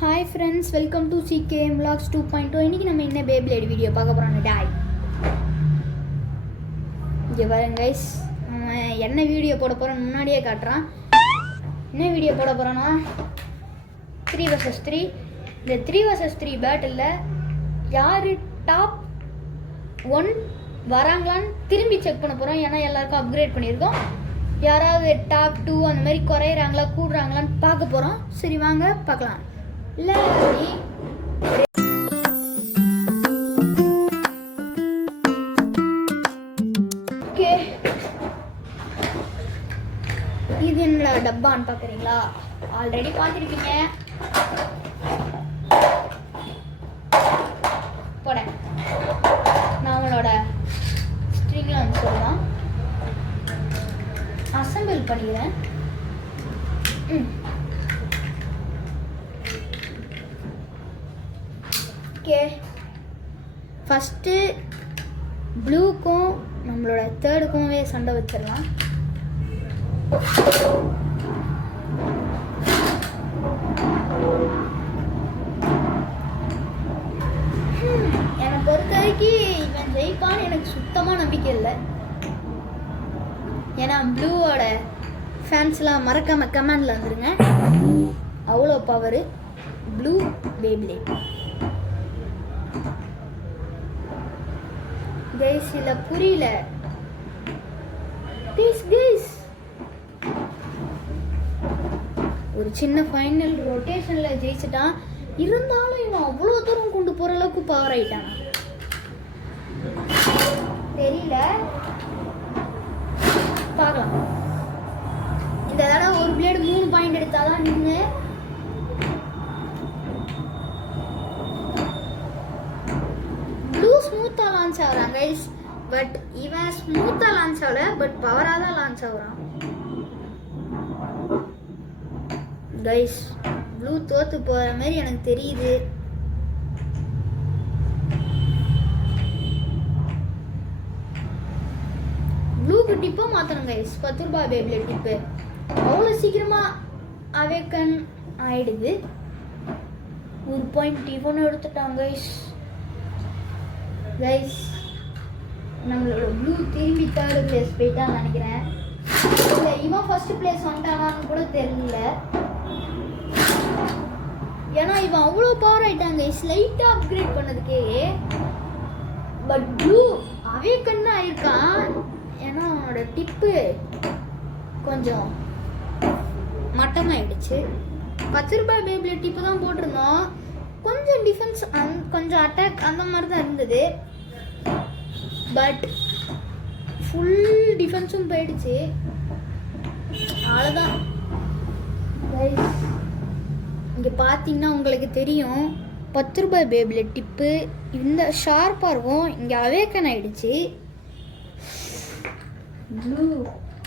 Hi friends, welcome to CKM Vlogs 2.0. இன்றைக்கி நம்ம என்ன பேப்ளேட் வீடியோ பார்க்க போகிறோம். டாய் இங்கே பாருங்க கைஸ், நம்ம என்ன வீடியோ போட போகிறோம் முன்னாடியே காட்டுறான். என்ன வீடியோ போட போகிறோன்னா 3 vs 3. இந்த 3 vs 3 பேட்டிலில் யார் டாப் 1 வராங்களான்னு திரும்பி செக் பண்ண போகிறோம். ஏன்னா எல்லாருக்கும் அப்கிரேட் பண்ணியிருக்கோம். யாராவது டாப் 2 அந்த மாதிரி குறையிறாங்களா கூடுறாங்களான்னு பார்க்க போகிறோம். சரி வாங்க பார்க்கலாம். இல்லை ஓகே, இது என்னோட டப்பான்னு பார்க்குறீங்களா? ஆல்ரெடி பார்த்துருக்கீங்க. போட நான் உங்களோட ஸ்ட்ரிங்கில் வந்து சொல்லலாம் அசம்பிள் பண்ணிக்கிறேன். ஓகே, ஃபஸ்ட்டு ப்ளூக்கும் நம்மளோட தேர்டுக்குமே சண்டை வச்சிடலாம். என்னை பொறுத்த வரைக்கும் இவன் ஜெயிப்பான்னு எனக்கு சுத்தமாக நம்பிக்கை இல்லை. ஏன்னா ப்ளூவோட ஃபேன்ஸ்லாம் மறக்காமல் கமெண்டில் வந்துடுங்க. அவ்வளோ பவர் ப்ளூ பேப்ளேட். கைஸ் இல்லை புரியல கைஸ். ஒரு சின்ன ஃபைனல் ரொட்டேஷனில் ஜெயிச்சிட்டான். இருந்தாலும் இவன் அவ்வளோ தூரம் கொண்டு போகிற அளவுக்கு பவர் ஆயிட்டான். தெரியல, பார்க்கலாம். இந்த தடவை ஒரு பிளேடு 3 பாயிண்ட் எடுத்தாதான் நின்று. ஸ்மூத்தாக லான்ச் ஆகுறான் கைஸ். பட் இவன் ஸ்மூத்தாக லான்ச் ஆகல, பட் பவராக தான் லான்ச் ஆகுறான் கைஸ். ப்ளூ தோத்து போகிற மாதிரி எனக்கு தெரியுது. ப்ளூக்கு டிப்பாக மாற்றணும் கைஸ். 10 ரூபாய் பேப்ளேட் டிப்பு அவ்வளோ சீக்கிரமாக அவேக்கன் ஆயிடுது. ஒரு பாயிண்ட் டிஃபோன் எடுத்துட்டாங்க கைஸ். நம்மளோட ப்ளூ திரும்பி 3rd பிளேஸ் போயிட்டான்னு நினைக்கிறேன். இல்லை இவன் ஃபர்ஸ்ட் பிளேஸ் வந்துட்டானான்னு கூட தெரியல. ஏன்னா இவன் அவ்வளோ பவர் ஆயிட்டாங்க லைட்டாக அப்கிரேட் பண்ணதுக்கே. பட் ப்ளூ அவேக்கன்னு ஆயிருக்கான். ஏன்னா அவனோட டிப்பு கொஞ்சம் மட்டமாயிடுச்சு. 10 ரூபாய் பேப்ளேட் டிப்பு தான் போட்டிருந்தோம். கொஞ்சம் டிஃபென்ஸ் கொஞ்சம் அட்டாக் அந்த மாதிரி தான் இருந்தது. பட் ஃபுல் டிஃபென்ஸும் போயிடுச்சு. அவ்வளோதான். இங்கே பார்த்தீங்கன்னா உங்களுக்கு தெரியும் 10 ரூபாய் பேப்ளேட் டிப்பு இந்த ஷார்ப்பாக இருக்கும். இங்கே அவேக்கன் ஆயிடுச்சு. ப்ளூ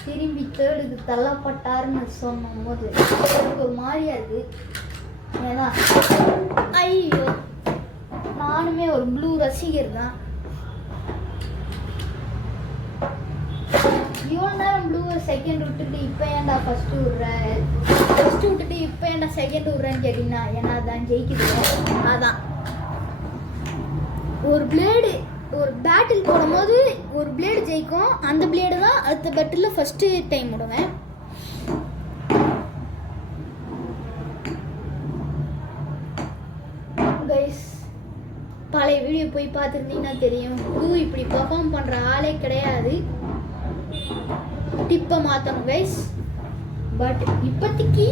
திரும்பி 3rd தள்ளப்பட்டாருன்னு சொன்னும் போது ஒரு மாதிரியா இருக்கு. ஏன்னா ஐயோ, நானுமே ஒரு ப்ளூ ரசிகர் தான். இவ்வளோ நேரம் ப்ளூவை செகண்ட் விட்டுட்டு இப்போ ஏன்டா ஃபஸ்ட்டு விட்டுட்டு இப்போ ஏன்டா செகண்ட் விட்றேன்னு கேட்டிங்கன்னா ஏன்னா அதான் ஜெயிக்குது. அதான் ஒரு பிளேடு ஒரு பேட்டில் போடும்போது ஒரு பிளேடு ஜெயிக்கும். அந்த பிளேடு தான் அடுத்த பேட்டிலில் ஃபஸ்ட்டு டைம் விடுவேன். கைஸ், பழைய வீடியோ போய் பார்த்துருந்தீங்கன்னா தெரியும் ப்ளூ இப்படி பெர்ஃபார்ம் பண்ணுற ஆளே கிடையாது. டிப்பை மாற்றணும் கைஸ். பட் இப்போதைக்கு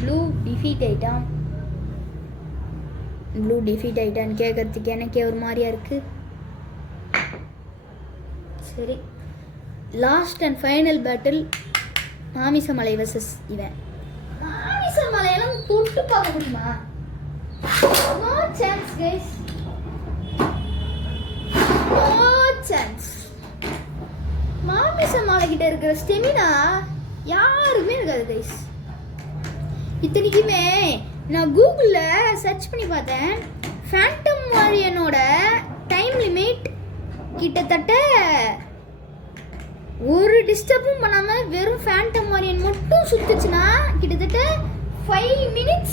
ப்ளூ டிஃபீட் ஆயிட்டான்னு கேட்கறதுக்கு எனக்கே ஒரு மாதிரியா இருக்கு. சரி, லாஸ்ட் அண்ட் ஃபைனல் பேட்டில் மாமிசமலை வர்சஸ் இவன். மாமிசமலையெல்லாம் தொட்டு பார்க்க முடியுமா? No chance guys, no chance. மாமிசமலை கிட்ட இருக்கிற ஸ்டெமினா யாருமே இருக்காது கைஸ். இத்தனைக்குமே நான் கூகுளில் சர்ச் பண்ணி பார்த்தேன். ஃபேண்டம் வாரியனோட டைம் லிமிட் கிட்டத்தட்ட ஒரு டிஸ்டர்பும் பண்ணாமல் வெறும் ஃபேண்டம் வாரியன் மட்டும் சுற்றுச்சுன்னா கிட்டத்தட்ட 5 minutes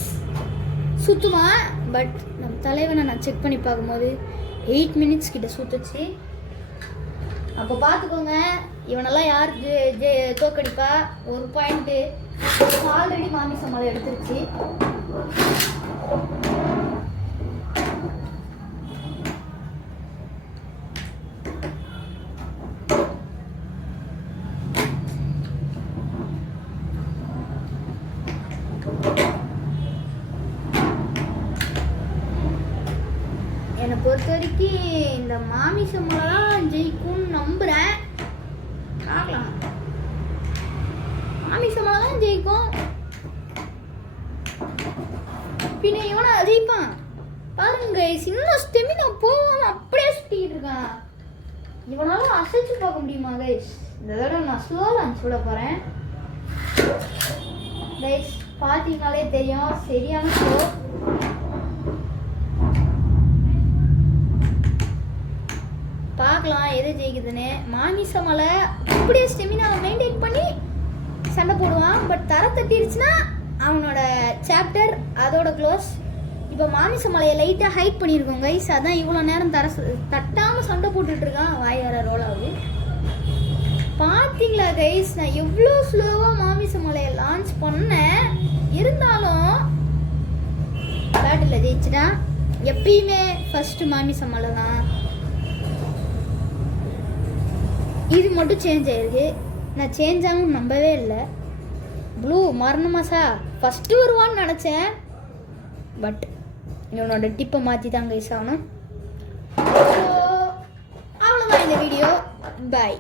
சுற்றுவான். பட் நம்ம தலைவனை நான் செக் பண்ணி பார்க்கும்போது 8 மினிட்ஸ் கிட்ட சுற்றுச்சு. அப்போ பார்த்துக்கோங்க இவனெல்லாம் யார் தோக்கடிப்பா. 1 பாயிண்ட்டு ஆல்ரெடி மாமிசமலை எடுத்துருச்சு. என்னை பொறுத்த வரைக்கும் இந்த மாமிசமலை தான் ஜெயிக்கும்னு நம்புகிறேன். பார்க்கலாம். மாமிசமலை தான் ஜெயிக்கும். பின்ன இவனை ஜெயிப்பான் பாருங்க. இன்னும் ஸ்டெமினா போவாம அப்படியே சுற்றிக்கிட்டு இருக்கான். இவனால அசைச்சு பார்க்க முடியுமா கைஸ்? இந்த தடவை நான் ஸ்லோ லான்ச் விட போகிறேன் கைஸ். பார்த்தீங்கனாலே தெரியும் சரியான ஸ்லோ. பார்க்கலாம் எது ஜெயிக்குதுன்னு. மாமிசமலை அப்படியே ஸ்டெமினாவை மெயின்டைன் பண்ணி சண்டை போடுவான். பட் தர தட்டிருச்சுன்னா அவனோட சாப்டர் அதோட க்ளோஸ். இப்போ மாமிசமலையை லைட்டாக ஹைட் பண்ணியிருக்கோம் கைஸ். அதான் இவ்வளோ நேரம் தட்டாமல் சண்டை போட்டுட்ருக்கான். வாய் வேற ரோல் ஆகுது. பார்த்தீங்களா கைஸ், நான் எவ்வளோ ஸ்லோவாக மாமிசமலையை லான்ச் பண்ணேன். இருந்தாலும் பேட்டில் ஜெயிச்சிட்டான். எப்பயுமே ஃபஸ்ட்டு மாமிசமலை தான். இது மட்டும் சேஞ்ச் ஆயிருக்கு. நான் சேஞ்ச் ஆகும் நம்பவே இல்லை. ப்ளூ மரணமாசா ஃபஸ்ட்டு வருவான்னு நினச்சேன். பட் இவனோட டிப்பை மாற்றி தான் கைஸ் ஆகணும். ஸோ அவ்வளோதான் இந்த வீடியோ. பாய்.